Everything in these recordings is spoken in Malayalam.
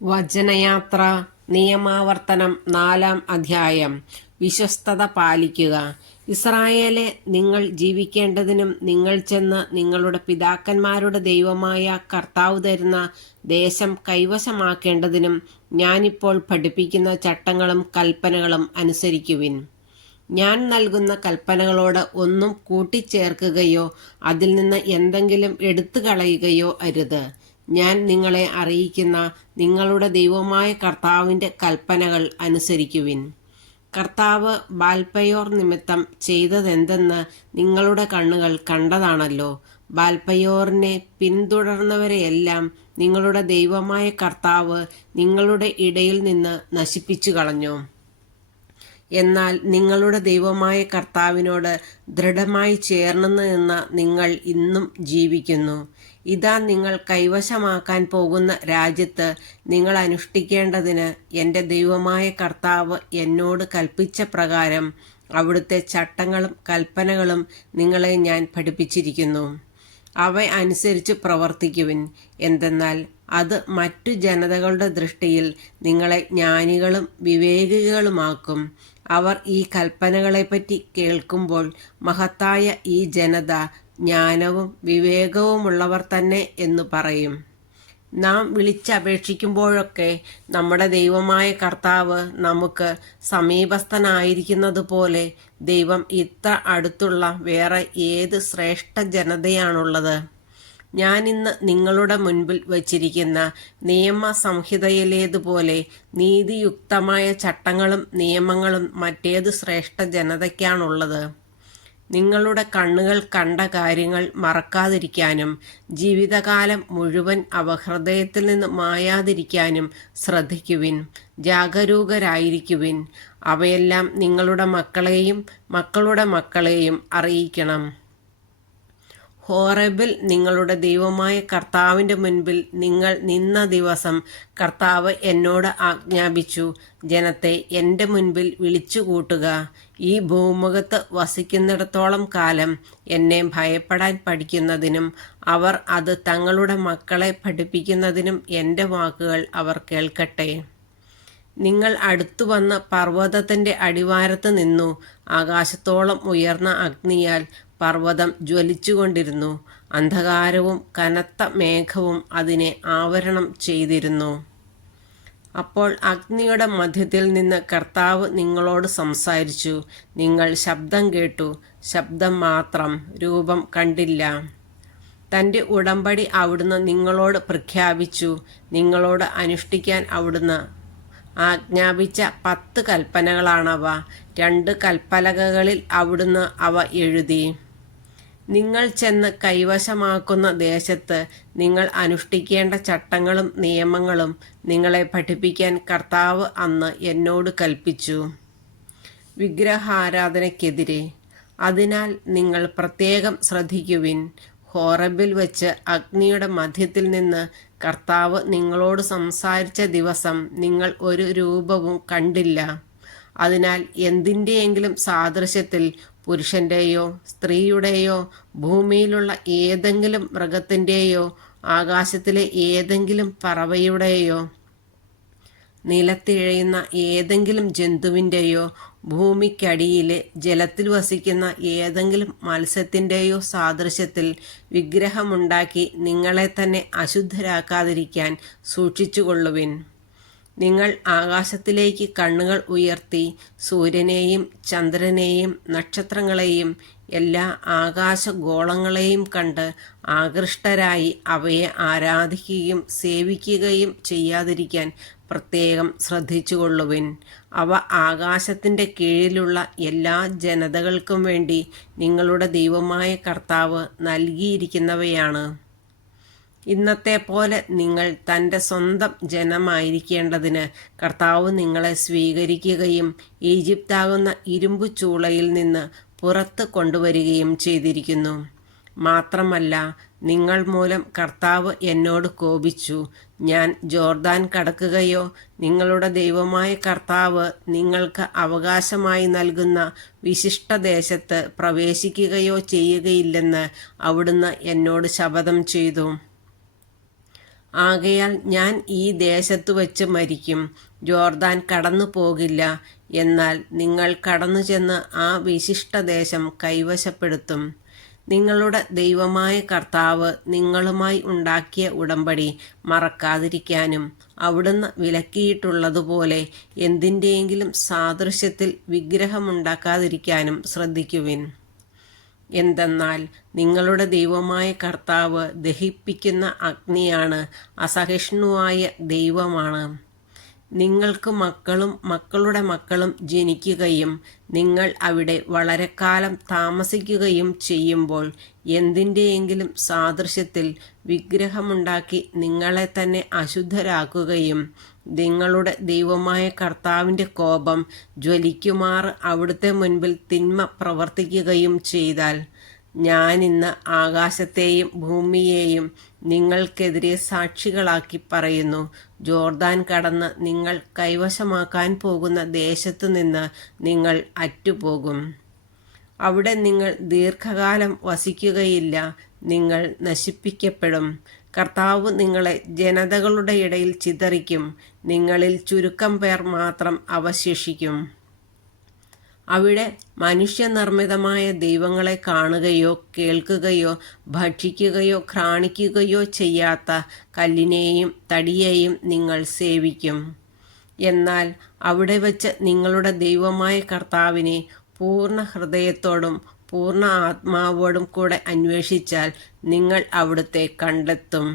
വചനയാത്ര നിയമാവർത്തനം 4-ാം അധ്യായം. വിശ്വസ്തത പാലിക്കുക. ഇസ്രായേലെ, നിങ്ങൾ ജീവിക്കേണ്ടതിനും നിങ്ങൾ ചെന്ന് നിങ്ങളുടെ പിതാക്കന്മാരുടെ ദൈവമായ കർത്താവ് തരുന്ന ദേശം കൈവശമാക്കേണ്ടതിനും ഞാനിപ്പോൾ പഠിപ്പിക്കുന്ന ചട്ടങ്ങളും കൽപ്പനകളും അനുസരിക്കുവിൻ. ഞാൻ നൽകുന്ന കൽപ്പനകളോട് ഒന്നും കൂട്ടിച്ചേർക്കുകയോ അതിൽ നിന്ന് എന്തെങ്കിലും എടുത്തു കളയുകയോ അരുത്. ഞാൻ നിങ്ങളെ അറിയിക്കുന്ന നിങ്ങളുടെ ദൈവമായ കർത്താവിൻ്റെ കൽപ്പനകൾ അനുസരിക്കുവിൻ. കർത്താവ് ബാൽപയോർ നിമിത്തം ചെയ്തതെന്തെന്ന് നിങ്ങളുടെ കണ്ണുകൾ കണ്ടതാണല്ലോ. ബാൽപയോറിനെ പിന്തുടർന്നവരെയെല്ലാം നിങ്ങളുടെ ദൈവമായ കർത്താവ് നിങ്ങളുടെ ഇടയിൽ നിന്ന് നശിപ്പിച്ചു കളഞ്ഞു. എന്നാൽ നിങ്ങളുടെ ദൈവമായ കർത്താവിനോട് ദൃഢമായി ചേർന്ന് നിന്ന നിങ്ങൾ ഇന്നും ജീവിക്കുന്നു. ഇതാ, നിങ്ങൾ കൈവശമാക്കാൻ പോകുന്ന രാജ്യത്ത് നിങ്ങൾ അനുഷ്ഠിക്കേണ്ടതിന് എൻ്റെ ദൈവമായ കർത്താവ് എന്നോട് കൽപ്പിച്ച പ്രകാരം അവിടുത്തെ ചട്ടങ്ങളും കൽപ്പനകളും നിങ്ങളെ ഞാൻ പഠിപ്പിച്ചിരിക്കുന്നു. അവ അനുസരിച്ച് പ്രവർത്തിക്കുവിൻ. എന്തെന്നാൽ അത് മറ്റു ജനതകളുടെ ദൃഷ്ടിയിൽ നിങ്ങളെ ജ്ഞാനികളും വിവേകികളുമാക്കും. അവർ ഈ കൽപ്പനകളെപ്പറ്റി കേൾക്കുമ്പോൾ മഹത്തായ ഈ ജനത ജ്ഞാനവും വിവേകവുമുള്ളവർ തന്നെ എന്ന് പറയും. നാം വിളിച്ചപേക്ഷിക്കുമ്പോഴൊക്കെ നമ്മുടെ ദൈവമായ കർത്താവ് നമുക്ക് സമീപസ്ഥനായിരിക്കുന്നത് പോലെ ദൈവം ഇത്ര അടുത്തുള്ള വേറെ ഏത് ശ്രേഷ്ഠ ജനതയാണുള്ളത്? ഞാനിന്ന് നിങ്ങളുടെ മുൻപിൽ വച്ചിരിക്കുന്ന നിയമസംഹിതയിലേതുപോലെ നീതിയുക്തമായ ചട്ടങ്ങളും നിയമങ്ങളും മറ്റേത് ശ്രേഷ്ഠ ജനതയ്ക്കാണുള്ളത്? നിങ്ങളുടെ കണ്ണുകൾ കണ്ട കാര്യങ്ങൾ മറക്കാതിരിക്കാനും ജീവിതകാലം മുഴുവൻ അവ ഹൃദയത്തിൽ നിന്ന് മായാതിരിക്കാനും ശ്രദ്ധിക്കുവിൻ. ജാഗരൂകരായിരിക്കുവിൻ. അവയെല്ലാം നിങ്ങളുടെ മക്കളെയും മക്കളുടെ മക്കളെയും അറിയിക്കണം. ഹോറേബിൽ നിങ്ങളുടെ ദൈവമായ കർത്താവിൻ്റെ മുൻപിൽ നിങ്ങൾ നിന്ന ദിവസം കർത്താവ് എന്നോട് ആജ്ഞാപിച്ചു, ജനത്തെ എൻ്റെ മുൻപിൽ വിളിച്ചു കൂട്ടുക. ഈ ഭൂമുഖത്ത് വസിക്കുന്നിടത്തോളം കാലം എന്നെ ഭയപ്പെടാൻ പഠിക്കുന്നതിനും അവർ അത് തങ്ങളുടെ മക്കളെ പഠിപ്പിക്കുന്നതിനും എൻ്റെ വാക്കുകൾ അവർ കേൾക്കട്ടെ. നിങ്ങൾ അടുത്തു വന്ന് പർവ്വതത്തിൻ്റെ അടിവാരത്ത് നിന്നു. ആകാശത്തോളം ഉയർന്ന അഗ്നിയാൽ പർവ്വതം ജ്വലിച്ചുകൊണ്ടിരുന്നു. അന്ധകാരവും കനത്ത മേഘവും അതിനെ ആവരണം ചെയ്തിരുന്നു. അപ്പോൾ അഗ്നിയുടെ മധ്യത്തിൽ നിന്ന് കർത്താവ് നിങ്ങളോട് സംസാരിച്ചു. നിങ്ങൾ ശബ്ദം കേട്ടു, ശബ്ദം മാത്രം, രൂപം കണ്ടില്ല. തൻ്റെ ഉടമ്പടി അവിടുന്ന് നിങ്ങളോട് പ്രഖ്യാപിച്ചു. നിങ്ങളോട് അനുഷ്ഠിക്കാൻ അവിടുന്ന് ആജ്ഞാപിച്ച 10 കൽപ്പനകളാണവ. 2 കൽപ്പലകകളിൽ അവിടുന്ന് അവ എഴുതി. നിങ്ങൾ ചെന്ന് കൈവശമാക്കുന്ന ദേശത്ത് നിങ്ങൾ അനുഷ്ഠിക്കേണ്ട ചട്ടങ്ങളും നിയമങ്ങളും നിങ്ങളെ പഠിപ്പിക്കാൻ കർത്താവ് അന്ന് എന്നോട് കൽപ്പിച്ചു. വിഗ്രഹാരാധനയ്ക്കെതിരെ. അതിനാൽ നിങ്ങൾ പ്രത്യേകം ശ്രദ്ധിക്കുവിൻ. ഹോറേബിൽ വെച്ച് അഗ്നിയുടെ മധ്യത്തിൽ നിന്ന് കർത്താവ് നിങ്ങളോട് സംസാരിച്ച ദിവസം നിങ്ങൾ ഒരു രൂപവും കണ്ടില്ല. അതിനാൽ എന്തിൻ്റെയെങ്കിലും സാദൃശ്യത്തിൽ പുരുഷൻ്റെയോ സ്ത്രീയുടെയോ ഭൂമിയിലുള്ള ഏതെങ്കിലും മൃഗത്തിൻ്റെയോ ആകാശത്തിലെ ഏതെങ്കിലും പറവയുടെയോ നിലത്തിഴയുന്ന ഏതെങ്കിലും ജന്തുവിൻ്റെയോ ഭൂമിക്കടിയിലെ ജലത്തിൽ വസിക്കുന്ന ഏതെങ്കിലും മത്സ്യത്തിൻ്റെയോ സാദൃശ്യത്തിൽ വിഗ്രഹമുണ്ടാക്കി നിങ്ങളെ തന്നെ അശുദ്ധരാക്കാതിരിക്കാൻ സൂക്ഷിച്ചുകൊള്ളുവിൻ. നിങ്ങൾ ആകാശത്തിലേക്ക് കണ്ണുകൾ ഉയർത്തി സൂര്യനെയും ചന്ദ്രനെയും നക്ഷത്രങ്ങളെയും എല്ലാ ആകാശഗോളങ്ങളെയും കണ്ട് ആകൃഷ്ടരായി അവയെ ആരാധിക്കുകയും സേവിക്കുകയും ചെയ്യാതിരിക്കാൻ പ്രത്യേകം ശ്രദ്ധിച്ചുകൊള്ളുവിൻ. അവ ആകാശത്തിൻ്റെ കീഴിലുള്ള എല്ലാ ജനതകൾക്കും വേണ്ടി നിങ്ങളുടെ ദൈവമായ കർത്താവ് നൽകിയിരിക്കുന്നവയാണ്. ഇന്നത്തെ പോലെ നിങ്ങൾ തൻ്റെ സ്വന്തം ജനമായിരിക്കേണ്ടതിന് കർത്താവ് നിങ്ങളെ സ്വീകരിക്കുകയും ഈജിപ്താകുന്ന ഇരുമ്പു ചൂളയിൽ നിന്ന് പുറത്ത് കൊണ്ടുവരികയും ചെയ്തിരിക്കുന്നു. മാത്രമല്ല, നിങ്ങൾ മൂലം കർത്താവ് എന്നോട് കോപിച്ചു. ഞാൻ ജോർദാൻ കടക്കുകയോ നിങ്ങളുടെ ദൈവമായ കർത്താവ് നിങ്ങൾക്ക് അവകാശമായി നൽകുന്ന വിശിഷ്ടദേശത്ത് പ്രവേശിക്കുകയോ ചെയ്യുകയില്ലെന്ന് അവിടുന്ന് എന്നോട് ശപഥം ചെയ്തു. ആകയാൽ ഞാൻ ഈ ദേശത്തു വച്ച് മരിക്കും, ജോർദാൻ കടന്നു പോകില്ല. എന്നാൽ നിങ്ങൾ കടന്നു ചെന്ന് ആ വിശിഷ്ടദേശം കൈവശപ്പെടുത്തും. നിങ്ങളുടെ ദൈവമായ കർത്താവ് നിങ്ങളുമായി ഉണ്ടാക്കിയ ഉടമ്പടി മറക്കാതിരിക്കാനും അവിടുന്ന് വിലക്കിയിട്ടുള്ളതുപോലെ എന്തിൻ്റെയെങ്കിലും സാദൃശ്യത്തിൽ വിഗ്രഹമുണ്ടാക്കാതിരിക്കാനും ശ്രദ്ധിക്കുവിൻ. എന്തെന്നാൽ നിങ്ങളുടെ ദൈവമായ കർത്താവ് ദഹിപ്പിക്കുന്ന അഗ്നിയാണ്, അസഹിഷ്ണുവായ ദൈവമാണ്. നിങ്ങൾക്ക് മക്കളും മക്കളുടെ മക്കളും ജനിക്കുകയും നിങ്ങൾ അവിടെ വളരെക്കാലം താമസിക്കുകയും ചെയ്യുമ്പോൾ എന്തിൻ്റെയെങ്കിലും സാദൃശ്യത്തിൽ വിഗ്രഹമുണ്ടാക്കി നിങ്ങളെ തന്നെ അശുദ്ധരാക്കുകയും നിങ്ങളുടെ ദൈവമായ കർത്താവിൻ്റെ കോപം ജ്വലിക്കുമാറ് അവിടുത്തെ മുൻപിൽ തിന്മ പ്രവർത്തിക്കുകയും ചെയ്താൽ, ഞാനിന്ന് ആകാശത്തെയും ഭൂമിയെയും നിങ്ങൾക്കെതിരെ സാക്ഷികളാക്കി പറയുന്നു, ജോർദാൻ കടന്ന് നിങ്ങൾ കൈവശമാക്കാൻ പോകുന്ന ദേശത്തു നിന്ന് നിങ്ങൾ അറ്റുപോകും. അവിടെ നിങ്ങൾ ദീർഘകാലം വസിക്കുകയില്ല, നിങ്ങൾ നശിപ്പിക്കപ്പെടും. കർത്താവ് നിങ്ങളെ ജനതകളുടെ ഇടയിൽ ചിതറിക്കും, നിങ്ങളിൽ ചുരുക്കം പേർ മാത്രം അവശേഷിക്കും. അവിടെ മനുഷ്യനിർമ്മിതമായ ദൈവങ്ങളെ കാണുകയോ കേൾക്കുകയോ ഭക്ഷിക്കുകയോ ഘ്രാണിക്കുകയോ ചെയ്യാത്ത കല്ലിനെയും തടിയെയും നിങ്ങൾ സേവിക്കും. എന്നാൽ അവിടെ വച്ച് നിങ്ങളുടെ ദൈവമായ കർത്താവിനെ പൂർണ്ണ ഹൃദയത്തോടും പൂർണ്ണ ആത്മാവോടും കൂടെ അന്വേഷിച്ചാൽ നിങ്ങൾ അവിടുത്തെ കണ്ടെത്തും.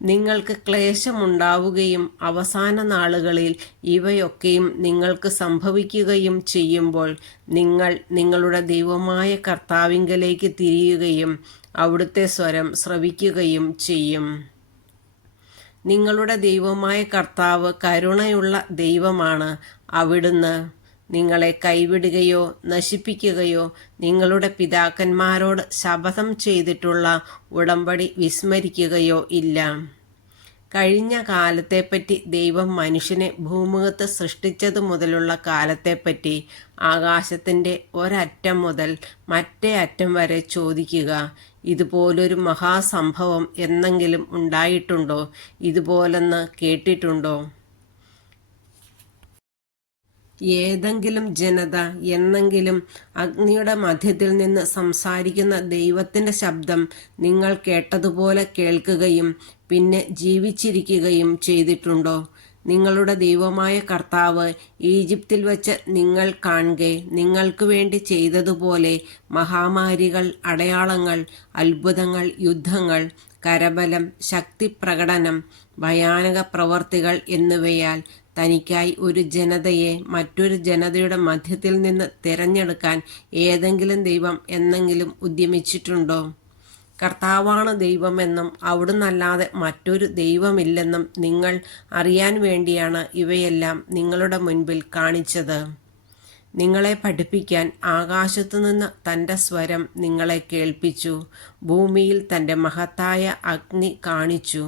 നിങ്ങൾക്ക് ക്ലേശമുണ്ടാവുകയും അവസാന നാളുകളിൽ ഇവയൊക്കെയും നിങ്ങൾക്ക് സംഭവിക്കുകയും ചെയ്യുമ്പോൾ നിങ്ങൾ നിങ്ങളുടെ ദൈവമായ കർത്താവിങ്കലേക്ക് തിരിയുകയും അവിടുത്തെ സ്വരം ശ്രവിക്കുകയും ചെയ്യും. നിങ്ങളുടെ ദൈവമായ കർത്താവ് കരുണയുള്ള ദൈവമാണ്. അവിടുന്ന് നിങ്ങളെ കൈവിടുകയോ നശിപ്പിക്കുകയോ നിങ്ങളുടെ പിതാക്കന്മാരോട് ശപഥം ചെയ്തിട്ടുള്ള ഉടമ്പടി വിസ്മരിക്കുകയോ ഇല്ല. കഴിഞ്ഞ കാലത്തെപ്പറ്റി ദൈവം മനുഷ്യനെ ഭൂമുഖത്ത് സൃഷ്ടിച്ചതു മുതലുള്ള കാലത്തെപ്പറ്റി ആകാശത്തിൻ്റെ ഒരറ്റം മുതൽ മറ്റേ അറ്റം വരെ ചോദിക്കുക. ഇതുപോലൊരു മഹാസംഭവം എന്നെങ്കിലും ഉണ്ടായിട്ടുണ്ടോ? ഇതുപോലൊന്ന് കേട്ടിട്ടുണ്ടോ? ഏതെങ്കിലും ജനത എന്നെങ്കിലും അഗ്നിയുടെ മധ്യത്തിൽ നിന്ന് സംസാരിക്കുന്ന ദൈവത്തിൻ്റെ ശബ്ദം നിങ്ങൾ കേട്ടതുപോലെ കേൾക്കുകയും പിന്നെ ജീവിച്ചിരിക്കുകയും ചെയ്തിട്ടുണ്ടോ? നിങ്ങളുടെ ദൈവമായ കർത്താവ് ഈജിപ്തിൽ വച്ച് നിങ്ങൾ കാണുകെ നിങ്ങൾക്ക് വേണ്ടി ചെയ്തതുപോലെ മഹാമാരികൾ, അടയാളങ്ങൾ, അത്ഭുതങ്ങൾ, യുദ്ധങ്ങൾ, കരബലം, ശക്തിപ്രകടനം, ഭയാനക പ്രവർത്തികൾ എന്നിവയാൽ തനിക്കായി ഒരു ജനതയെ മറ്റൊരു ജനതയുടെ മധ്യത്തിൽ നിന്ന് തിരഞ്ഞെടുക്കാൻ ഏതെങ്കിലും ദൈവം എന്നെങ്കിലും ഉദ്യമിച്ചിട്ടുണ്ടോ? കർത്താവാണ് ദൈവമെന്നും അവിടുന്നല്ലാതെ മറ്റൊരു ദൈവമില്ലെന്നും നിങ്ങൾ അറിയാൻ വേണ്ടിയാണ് ഇവയെല്ലാം നിങ്ങളുടെ മുൻപിൽ കാണിച്ചത്. നിങ്ങളെ പഠിപ്പിക്കാൻ ആകാശത്തുനിന്ന് തൻ്റെ സ്വരം നിങ്ങളെ കേൾപ്പിച്ചു. ഭൂമിയിൽ തൻ്റെ മഹത്തായ അഗ്നി കാണിച്ചു.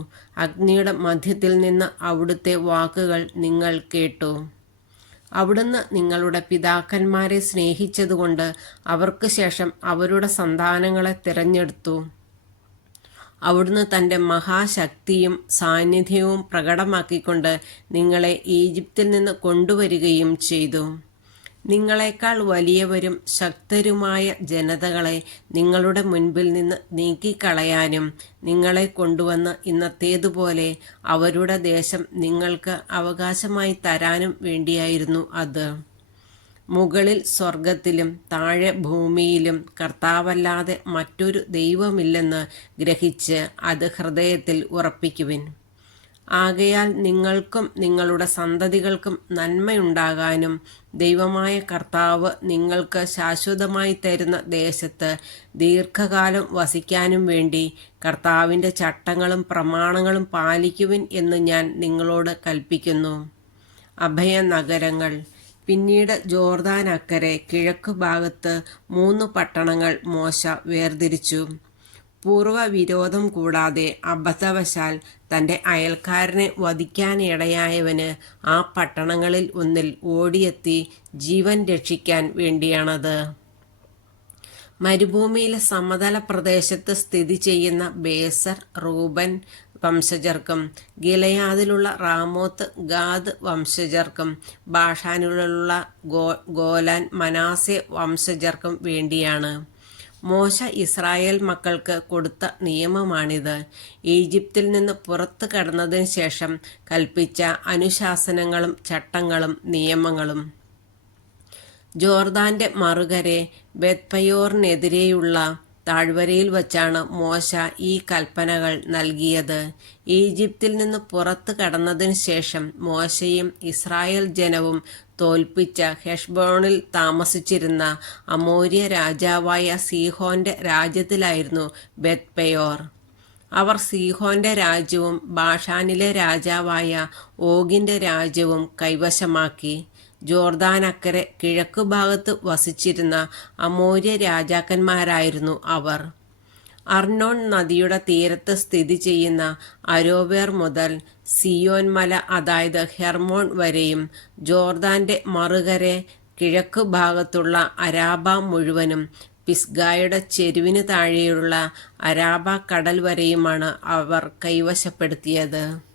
അഗ്നിയുടെ മധ്യത്തിൽ നിന്ന് അവിടുത്തെ വാക്കുകൾ നിങ്ങൾ കേട്ടു. അവിടുന്ന് നിങ്ങളുടെ പിതാക്കന്മാരെ സ്നേഹിച്ചതുകൊണ്ട് അവർക്ക് ശേഷം അവരുടെ സന്താനങ്ങളെ തിരഞ്ഞെടുത്തു. അവിടുന്ന് തൻ്റെ മഹാശക്തിയും സാന്നിധ്യവും പ്രകടമാക്കിക്കൊണ്ട് നിങ്ങളെ ഈജിപ്തിൽ നിന്ന് കൊണ്ടുവരികയും ചെയ്തു. നിങ്ങളെക്കാൾ വലിയവരും ശക്തരുമായ ജനതകളെ നിങ്ങളുടെ മുൻപിൽ നിന്ന് നീക്കിക്കളയാനും നിങ്ങളെ കൊണ്ടുവന്ന് ഇന്നത്തേതുപോലെ അവരുടെ ദേശം നിങ്ങൾക്ക് അവകാശമായി തരാനും വേണ്ടിയായിരുന്നു അത്. മുകളിൽ സ്വർഗത്തിലും താഴെ ഭൂമിയിലും കർത്താവല്ലാതെ മറ്റൊരു ദൈവമില്ലെന്ന് ഗ്രഹിച്ച് അത് ഹൃദയത്തിൽ ഉറപ്പിക്കുവിൻ. ആകയാൽ നിങ്ങൾക്കും നിങ്ങളുടെ സന്തതികൾക്കും നന്മയുണ്ടാകാനും ദൈവമായ കർത്താവ് നിങ്ങൾക്ക് ശാശ്വതമായി തരുന്ന ദേശത്ത് ദീർഘകാലം വസിക്കാനും വേണ്ടി കർത്താവിൻ്റെ ചട്ടങ്ങളും പ്രമാണങ്ങളും പാലിക്കുവിൻ എന്ന് ഞാൻ നിങ്ങളോട് കൽപ്പിക്കുന്നു. അഭയനഗരങ്ങൾ. പിന്നീട് ജോർദാൻ അക്കരെ കിഴക്ക് ഭാഗത്ത് 3 പട്ടണങ്ങൾ മോശ വേർതിരിച്ചു. പൂർവ്വവിരോധം കൂടാതെ അബദ്ധവശാൽ തൻ്റെ അയൽക്കാരനെ വധിക്കാനിടയായവന് ആ പട്ടണങ്ങളിൽ ഒന്നിൽ ഓടിയെത്തി ജീവൻ രക്ഷിക്കാൻ വേണ്ടിയാണത്. മരുഭൂമിയിലെ സമതല പ്രദേശത്ത് സ്ഥിതി ചെയ്യുന്ന ബേസർ, റൂബൻ, വംശജർക്കും, ഗിലെയാദിലുള്ള റാമോത്ത് ഗാദ് വംശജർക്കും, ബാഷാനിലുള്ള ഗോലാൻ മനാസെ വംശജർക്കും വേണ്ടിയാണ്. മോശ ഇസ്രായേൽ മക്കൾക്ക് കൊടുത്ത നിയമമാണിത്. ഈജിപ്തിൽ നിന്ന് പുറത്തു കടന്നതിന് ശേഷം കൽപ്പിച്ച അനുശാസനങ്ങളും ചട്ടങ്ങളും നിയമങ്ങളും. ജോർദാന്റെ മറുകരെ ബെത്പയോറിനെതിരെയുള്ള താഴ്വരയിൽ വച്ചാണ് മോശ ഈ കൽപ്പനകൾ നൽകിയത്. ഈജിപ്തിൽ നിന്ന് പുറത്തു കടന്നതിന് ശേഷം മോശയും ഇസ്രായേൽ ജനവും തോൽപ്പിച്ച ഹെഷ്ബോണിൽ താമസിച്ചിരുന്ന അമോര്യ രാജാവായ സീഹോന്റെ രാജ്യത്തിലായിരുന്നു ബെത്പയോർ. അവർ സീഹോന്റെ രാജ്യവും ബാഷാനിലെ രാജാവായ ഓഗിന്റെ രാജ്യവും കൈവശമാക്കി. ജോർദാനക്കരെ കിഴക്കുഭാഗത്ത് വസിച്ചിരുന്ന അമോര്യ രാജാക്കന്മാരായിരുന്നു അവർ. അർണോൺ നദിയുടെ തീരത്ത് സ്ഥിതി ചെയ്യുന്ന അരോവേർ മുതൽ സിയോൻ മല, അതായത് ഹെർമോൺ വരെയും, ജോർദാന്റെ മറുകരെ കിഴക്കു ഭാഗത്തുള്ള അരാബ മുഴുവനും, പിസ്ഗായുടെ ചെരുവിന് താഴെയുള്ള അരാബ കടൽ വരെയുമാണ് അവർ കൈവശപ്പെടുത്തിയത്.